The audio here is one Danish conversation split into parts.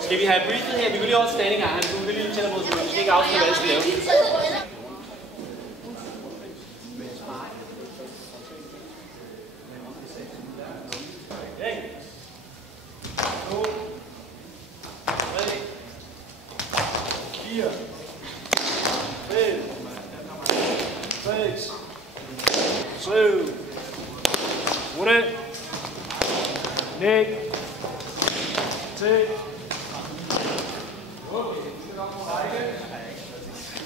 Skal vi have briefet her? Vi kan lige også stande i gang. Han kunne lige tænde mod turen. Vi skal ikke afsløre, hvad vi skal lave. Okay. 2, 3, 4, 5, 6, 7, 8, 9, 10.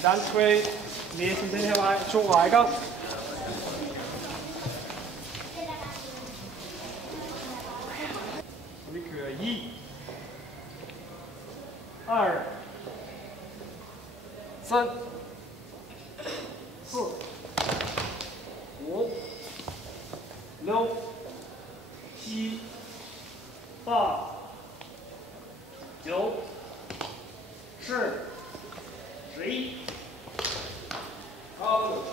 Danskway, næsen den her vej, 2 rækker. Og vi kører i. 2, 3, 4, 5, 6, 7, 8, 9, 10, 11, 12.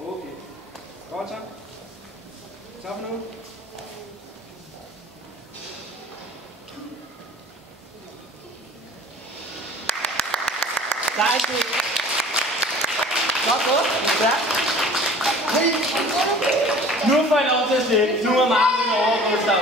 Okay. Godt så. Stop nu. Sejt. Godt gået. Stærkt. Nu får I lov til at slippe. Nu er marken over, Gustav.